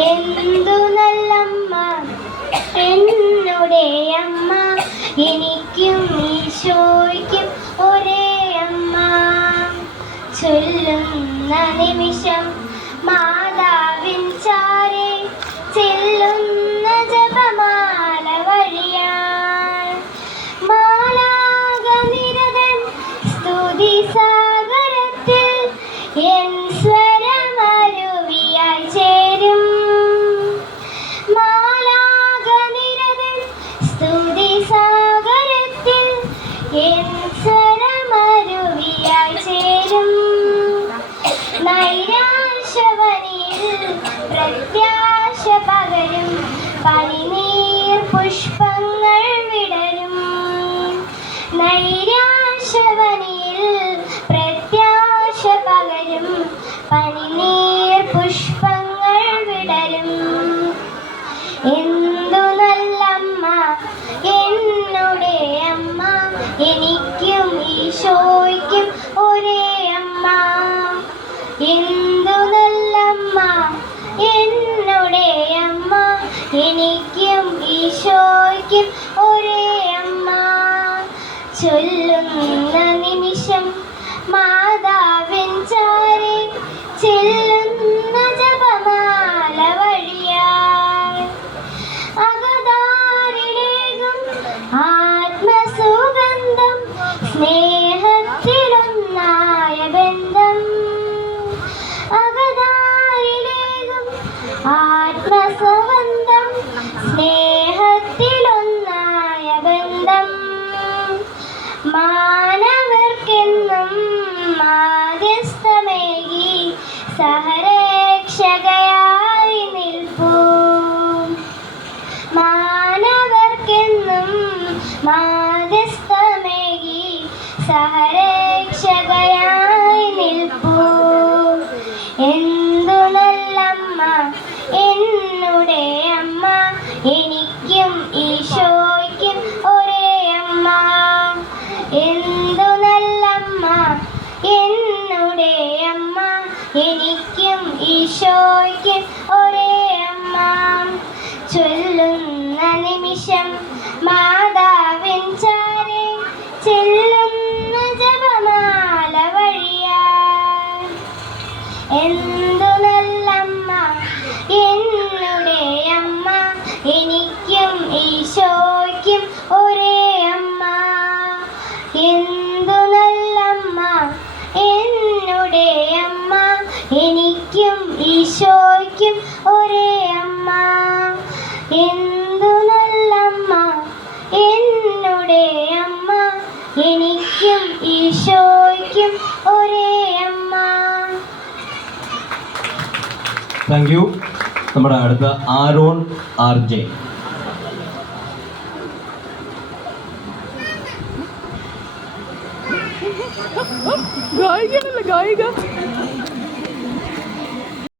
എന്തു നല്ലമ്മ എന്നുടെ അമ്മ, എനിക്കും ഈശോയ്ക്കും ഒരേ അമ്മ. ചൊല്ലുന്ന നിമിഷം മാതാവിൻ ചാരെ ചെല്ലുന്ന ജപമാല വഴിയാൽ മാലാഖനിരതൻ സ്തുതി സാഗരത്തിൽ എൻ സ്വരമരുവിയായി ചേരും. മാലാഖനിരതൻ സ്തുതി സാഗരത്തിൽ എൻ സ്വരമരുവിയായി ചേരും. നൈരാശവനിൽ പ്രത്യാശ പകരും പനിനീർ പുഷ്പങ്ങൾ വിടരും. നൈരാശവനിൽ പ്രത്യാശ പകരും പനിനീർ പുഷ്പങ്ങൾ വിടരും. എന്തു നല്ലമ്മ എന്നുടെ അമ്മ, എനിക്കും ഈശോയ്ക്കും ഒരേ അമ്മ. എന്തു നല്ലമ്മ എന്നുടെ അമ്മ, എനിക്കും ഈശോയ്ക്കും ഒരേ അമ്മ. ചൊല്ലുന്ന നിമിഷം മാതാവിൻ ചാരെ ചെല്ലുന്ന ജപമാല വഴിയാൽ അകതാരിലേകും ആത്മസുഗന്ധം സ്നേഹത്തിലൊന്നായ ബന്ധം. അകതാരിലേകും ആത്മസുഗന്ധം സ്നേഹത്തിലൊന്നായ ബന്ധം. മാനവർക്കെന്നും മാധ്യസ്ഥമേകി സഹരക്ഷകയായി നിൽപ്പൂ. മാനവർക്കെന്നും മാധ്യസ്ഥമേകി സഹരക്ഷകയായി നിൽപ്പൂ. എന്തു നല്ലമ്മ എന്നുടെ അമ്മ, എനിക്കും ഈശോയ്ക്കും ഒരേ അമ്മ. എന്തു നല്ലമ്മ എന്നുടെ അമ്മ, എനിക്കും ഈശോയ്ക്കും ഒരേ അമ്മ. ചൊല്ലുന്ന നിമിഷം മാതാവിൻ ചാരെ ചെല്ലുന്ന ജപമാല വഴിയാൽ എന്തു നല്ലമ്മ എന്നുടെ അമ്മ, എനിക്കും ഈശോയ്ക്കും ഒരേ അമ്മ. എന്തു നല്ലമ്മ എന്നുടെ അമ്മ, എനിക്കും ഈശോയ്ക്കും ഒരേ അമ്മ. എന്തു നല്ലമ്മ എന്നുടെ അമ്മ, എനിക്കും ഈശോയ്ക്കും ഒരേ അമ്മ. Thank you. നമ്മുടെ അടുത്ത ആരോൺ RJ. ഗായിക